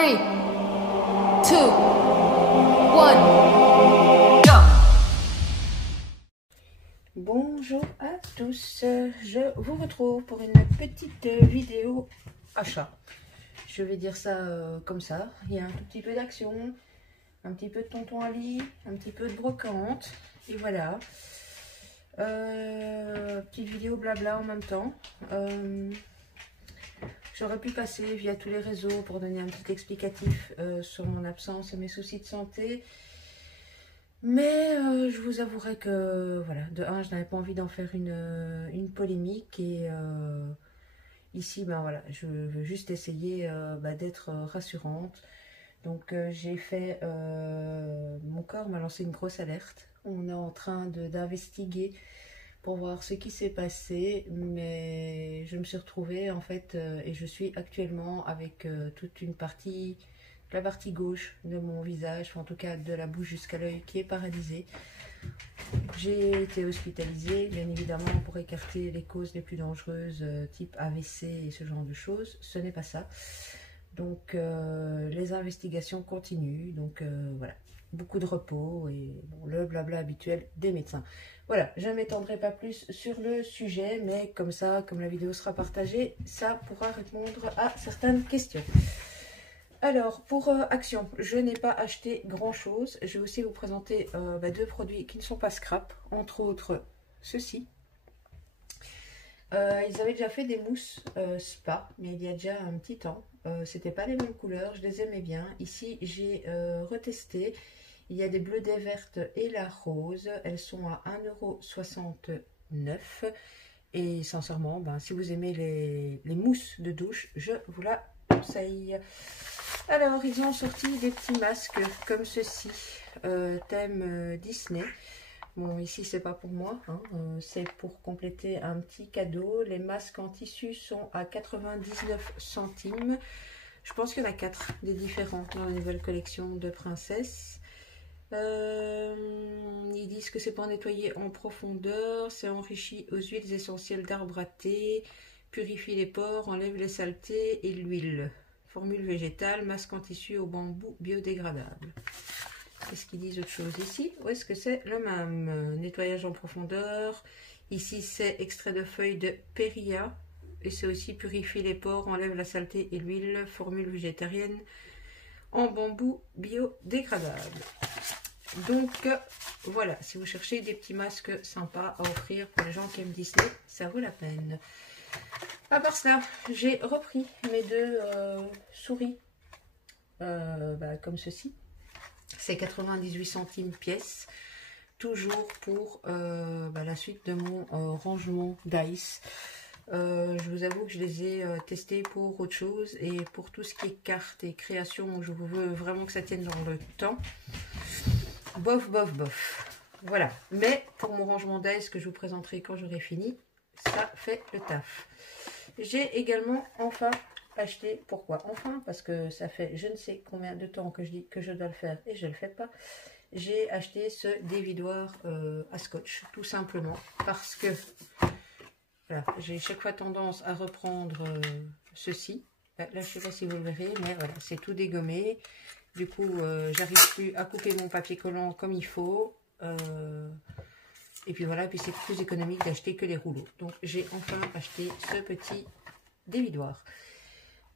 3, 2, 1, go! Bonjour à tous, je vous retrouve pour une petite vidéo achat. Je vais dire ça comme ça, il y a un tout petit peu d'action, un petit peu de tonton Ali, un petit peu de brocante, et voilà. Petite vidéo blabla en même temps. J'aurais pu passer via tous les réseaux pour donner un petit explicatif sur mon absence et mes soucis de santé. Mais je vous avouerai que, voilà, de un, je n'avais pas envie d'en faire une polémique. Et ici, ben voilà, je veux juste essayer d'être rassurante. Donc j'ai fait, mon corps m'a lancé une grosse alerte. On est en train d'investiguer pour voir ce qui s'est passé, mais je me suis retrouvée en fait, et je suis actuellement avec toute une partie, la partie gauche de mon visage, en tout cas de la bouche jusqu'à l'œil, qui est paralysée. J'ai été hospitalisée, bien évidemment, pour écarter les causes les plus dangereuses, type AVC et ce genre de choses. Ce n'est pas ça. Donc les investigations continuent, donc voilà, beaucoup de repos et bon, le blabla habituel des médecins. Voilà, je ne m'étendrai pas plus sur le sujet, mais comme ça, comme la vidéo sera partagée, ça pourra répondre à certaines questions. Alors, pour Action, je n'ai pas acheté grand chose. Je vais aussi vous présenter deux produits qui ne sont pas scrap, entre autres ceci. Ils avaient déjà fait des mousses spa, mais il y a déjà un petit temps. C'était pas les mêmes couleurs, je les aimais bien. Ici, j'ai retesté. Il y a des bleus, des vertes et la rose. Elles sont à 1,69 €. Et sincèrement, si vous aimez les mousses de douche, je vous la conseille. Alors, ils ont sorti des petits masques comme ceci, thème Disney. Bon, ici, c'est pas pour moi, hein, c'est pour compléter un petit cadeau. Les masques en tissu sont à 99 centimes. Je pense qu'il y en a 4 des différents dans la nouvelle collection de princesse. Ils disent que c'est pour nettoyer en profondeur, c'est enrichi aux huiles essentielles d'arbre à thé, purifie les pores, enlève les saletés et l'huile. Formule végétale, masque en tissu au bambou biodégradable. Qu'est-ce qu'ils disent autre chose ici? Où est-ce que c'est le même? Nettoyage en profondeur. Ici, c'est extrait de feuilles de Péria. Et c'est aussi purifie les pores, enlève la saleté et l'huile. Formule végétarienne en bambou biodégradable. Donc, voilà. Si vous cherchez des petits masques sympas à offrir pour les gens qui aiment Disney, ça vaut la peine. À part cela, j'ai repris mes deux souris. Comme ceci. C'est 98 centimes pièce, toujours pour la suite de mon rangement d'Ice. Je vous avoue que je les ai testés pour autre chose, et pour tout ce qui est cartes et création, je veux vraiment que ça tienne dans le temps. Bof, bof, bof. Voilà. Mais pour mon rangement d'Ice que je vous présenterai quand j'aurai fini, ça fait le taf. J'ai également enfin acheté, pourquoi enfin, parce que ça fait je ne sais combien de temps que je dis que je dois le faire et je ne le fais pas. J'ai acheté ce dévidoir à scotch, tout simplement parce que voilà, j'ai chaque fois tendance à reprendre ceci. Là, je ne sais pas si vous le verrez, mais voilà, c'est tout dégommé. Du coup, j'arrive plus à couper mon papier collant comme il faut. Et puis voilà, puis c'est plus économique d'acheter que les rouleaux. Donc j'ai enfin acheté ce petit dévidoir.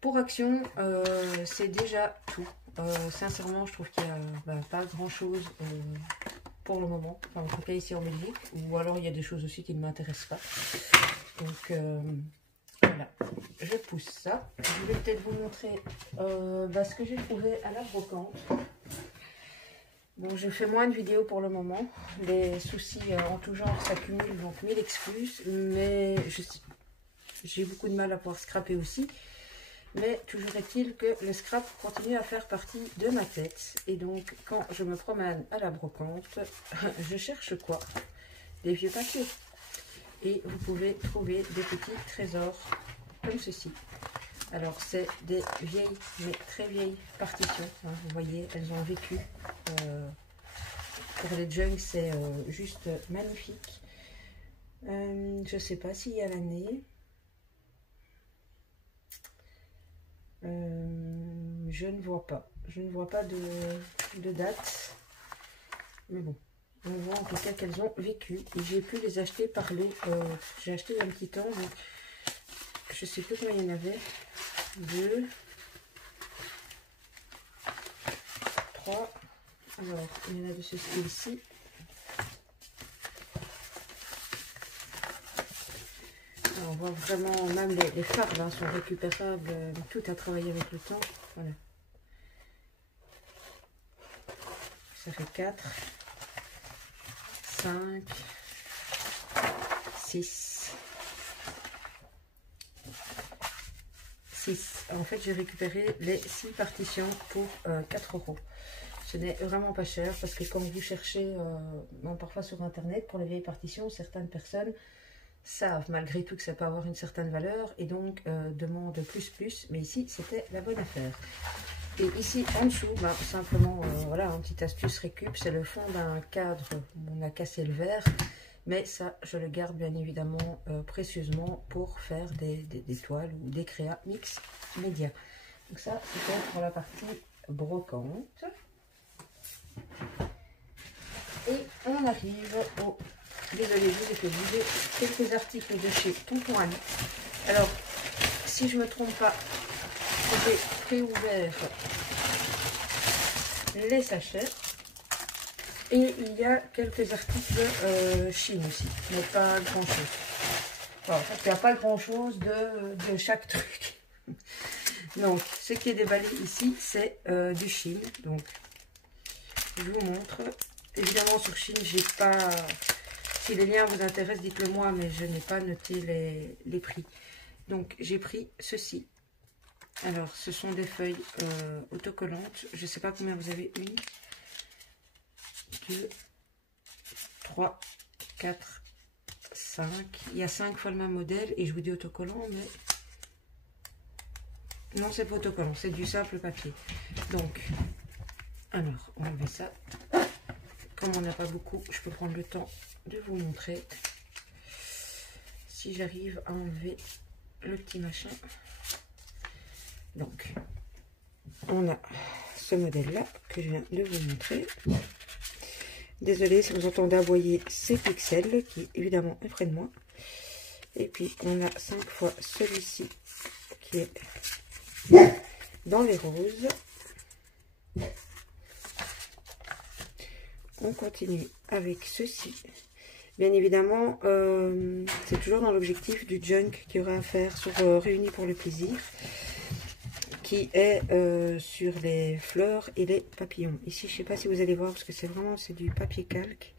Pour Action, c'est déjà tout. Sincèrement, je trouve qu'il n'y a pas grand chose pour le moment. Enfin, en tout cas ici en Belgique. Ou alors il y a des choses aussi qui ne m'intéressent pas. Donc voilà, je pousse ça. Je vais peut-être vous montrer ce que j'ai trouvé à la brocante. Bon, je fais moins de vidéos pour le moment. Les soucis en tout genre s'accumulent, donc 1000 excuses. Mais j'ai beaucoup de mal à pouvoir scraper aussi. Mais toujours est-il que le scrap continue à faire partie de ma tête. Et donc, quand je me promène à la brocante, je cherche quoi? Des vieux papiers. Et vous pouvez trouver des petits trésors comme ceci. Alors, c'est des vieilles, mais très vieilles partitions. Hein, vous voyez, elles ont vécu. Pour les junk, c'est juste magnifique. Je ne sais pas s'il y a l'année. je ne vois pas. Je ne vois pas de date. Mais bon, on voit en tout cas qu'elles ont vécu. Et j'ai pu les acheter par lot. J'ai acheté il y a un petit temps. Donc je sais plus combien il y en avait. 2, 3. Alors, il y en a de ce style ici. Alors, on voit vraiment, même les farbes hein, sont récupérables. Tout a travaillé avec le temps. Voilà. Ça fait 4, 5, 6. 6. En fait, j'ai récupéré les 6 partitions pour 4 €. Ce n'est vraiment pas cher parce que quand vous cherchez parfois sur internet pour les vieilles partitions, certaines personnes savent malgré tout que ça peut avoir une certaine valeur et donc demandent plus. Mais ici, c'était la bonne affaire. Et ici, en dessous, simplement, voilà, une petite astuce récup, c'est le fond d'un cadre où on a cassé le verre. Mais ça, je le garde bien évidemment précieusement pour faire des toiles ou des créas mix média. Donc ça, c'était pour la partie brocante. Et on arrive au... Désolée, je vous ai fait bouger quelques articles de chez Tonton Ali. Alors, si je ne me trompe pas, j'ai préouvert les sachets. Et il y a quelques articles Chine aussi, mais pas grand chose. Enfin, en fait, il n'y a pas grand chose de chaque truc. Donc, ce qui est déballé ici, c'est du Chine. Donc, je vous montre. Évidemment, sur Chine, j'ai pas... Si les liens vous intéressent, dites-le moi, mais je n'ai pas noté les prix. Donc, j'ai pris ceci. Alors, ce sont des feuilles autocollantes. Je ne sais pas combien vous avez. 1, 2, 3, 4, 5. Il y a 5 fois le même modèle. Et je vous dis autocollant, mais... Non, c'est pas autocollant, c'est du simple papier. Donc, alors, on met ça. Comme on n'a pas beaucoup, je peux prendre le temps de vous montrer. Si j'arrive à enlever le petit machin. Donc, on a ce modèle-là que je viens de vous montrer. Désolée si vous entendez aboyer ces pixels qui évidemment est près de moi. Et puis, on a 5 fois celui-ci qui est dans les roses. On continue avec ceci. Bien évidemment, c'est toujours dans l'objectif du junk qu'il y aura à faire sur Réunis pour le plaisir, qui est sur les fleurs et les papillons. Ici, je ne sais pas si vous allez voir, parce que c'est vraiment du papier calque.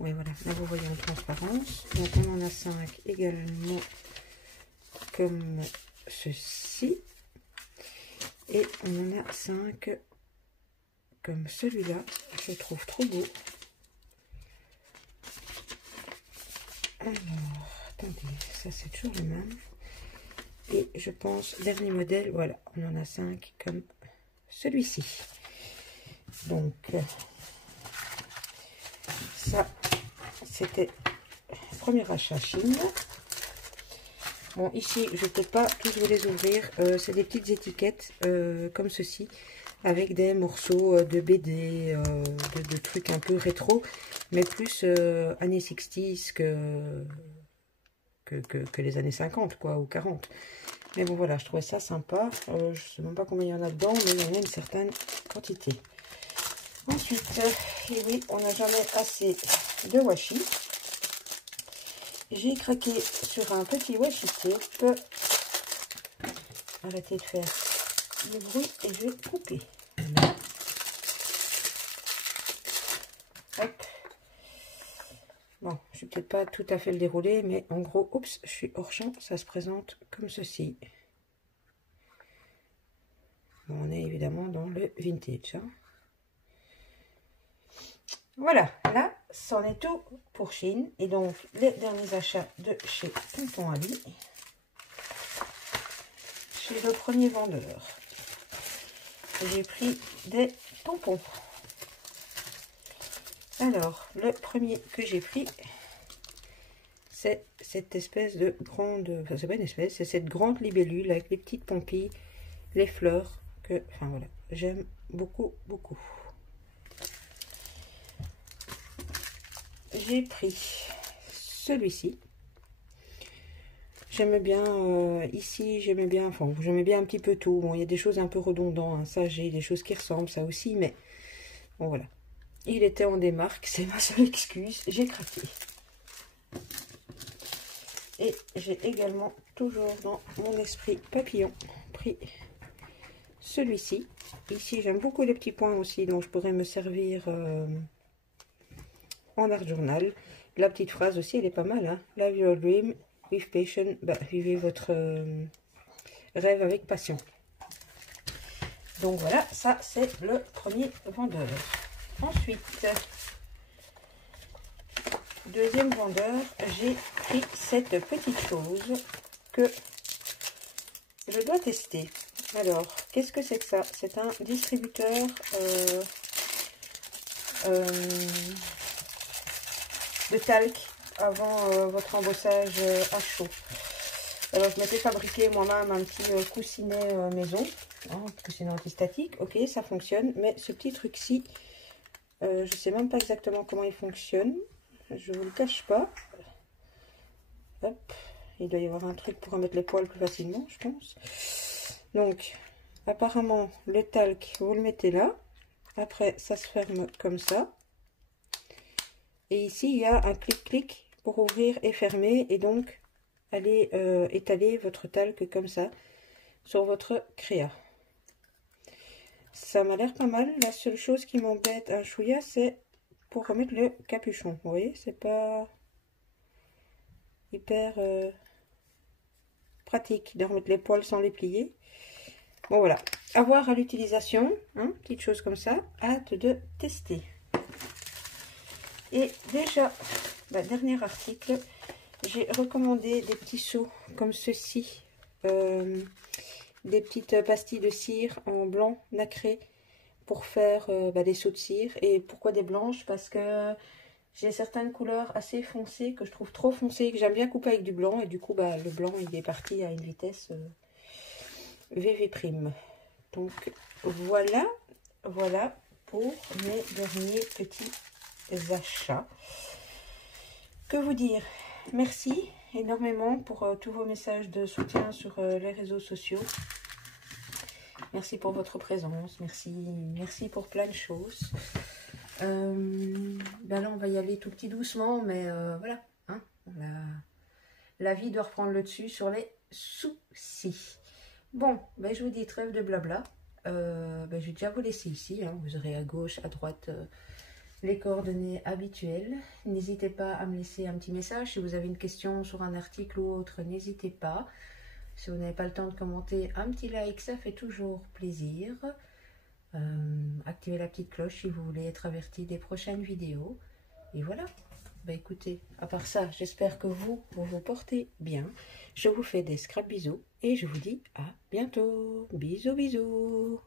Oui, voilà, là vous voyez en transparence. Donc on en a 5 également comme ceci. Et on en a 5 comme celui-là. Je le trouve trop beau. Alors, attendez, ça c'est toujours le même. Et je pense, dernier modèle, voilà, on en a 5 comme celui-ci. Donc, ça, c'était le premier achat Chine. Bon, ici, je ne peux pas tous vous les ouvrir. C'est des petites étiquettes comme ceci, avec des morceaux de BD, de trucs un peu rétro, mais plus années 60s que les années 50, quoi, ou 40. Mais bon, voilà, je trouvais ça sympa. Je ne sais même pas combien il y en a dedans, mais il y en a une certaine quantité. Ensuite, et oui, on n'a jamais assez de washi. J'ai craqué sur un petit washi tape. Arrêtez de faire le bruit et je vais couper. Voilà. Hop. Bon, je vais peut-être pas tout à fait le dérouler, mais en gros, oups, je suis hors champ, ça se présente comme ceci. Bon, on est évidemment dans le vintage. Hein. Voilà, là, c'en est tout pour Chine. Et donc, les derniers achats de chez Tonton Ali. Chez le premier vendeur. J'ai pris des tampons. Alors, le premier que j'ai pris, c'est cette espèce de grande... Enfin, c'est pas une espèce, c'est cette grande libellule avec les petites pompilles, les fleurs que, enfin voilà, j'aime beaucoup, beaucoup. J'ai pris celui-ci. J'aimais bien ici, j'aimais bien, enfin j'aimais bien un petit peu tout. Bon, il y a des choses un peu redondantes, hein. Ça j'ai des choses qui ressemblent, ça aussi, mais bon voilà. Il était en démarque, c'est ma seule excuse, j'ai craqué. Et j'ai également, toujours dans mon esprit papillon, pris celui-ci. Ici j'aime beaucoup les petits points aussi, donc je pourrais me servir en art journal. La petite phrase aussi, elle est pas mal, hein. Live your dream with passion. Bah, vivez votre rêve avec passion. Donc voilà, ça c'est le premier vendeur. Ensuite, deuxième vendeur, j'ai pris cette petite chose que je dois tester. Alors, qu'est-ce que c'est que ça? C'est un distributeur de talc avant votre embossage à chaud. Alors, je m'étais fabriqué moi-même un petit coussinet maison, hein, coussinet antistatique. Ok, ça fonctionne, mais ce petit truc-ci, je ne sais même pas exactement comment il fonctionne. Je vous le cache pas. Hop, il doit y avoir un truc pour remettre les poils plus facilement, je pense. Donc, apparemment, le talc, vous le mettez là. Après, ça se ferme comme ça. Et ici, il y a un clic-clic pour ouvrir et fermer. Et donc, allez étaler votre talc comme ça sur votre créa. Ça m'a l'air pas mal. La seule chose qui m'embête un chouïa, c'est pour remettre le capuchon. Vous voyez, c'est pas hyper pratique de remettre les poils sans les plier. Bon voilà, à voir à l'utilisation, hein, petite chose comme ça. Hâte de tester. Et déjà, dernier article, j'ai recommandé des petits seaux comme ceci. Des petites pastilles de cire en blanc nacré pour faire des seaux de cire. Et pourquoi des blanches? Parce que j'ai certaines couleurs assez foncées que je trouve trop foncées, que j'aime bien couper avec du blanc. Et du coup, le blanc, il est parti à une vitesse VV'. Donc, voilà pour mes derniers petits achats. Que vous dire? Merci énormément pour tous vos messages de soutien sur les réseaux sociaux. Merci pour votre présence. Merci pour plein de choses. Là, on va y aller tout petit doucement, mais voilà. Hein, la vie doit reprendre le dessus sur les soucis. Bon, je vous dis trêve de blabla. Je vais déjà vous laisser ici. Hein. Vous aurez à gauche, à droite les coordonnées habituelles. N'hésitez pas à me laisser un petit message. Si vous avez une question sur un article ou autre, n'hésitez pas. Si vous n'avez pas le temps de commenter, un petit like, ça fait toujours plaisir. Activez la petite cloche si vous voulez être averti des prochaines vidéos. Et voilà. Écoutez, à part ça, j'espère que vous vous portez bien. Je vous fais des scrap bisous et je vous dis à bientôt. Bisous, bisous.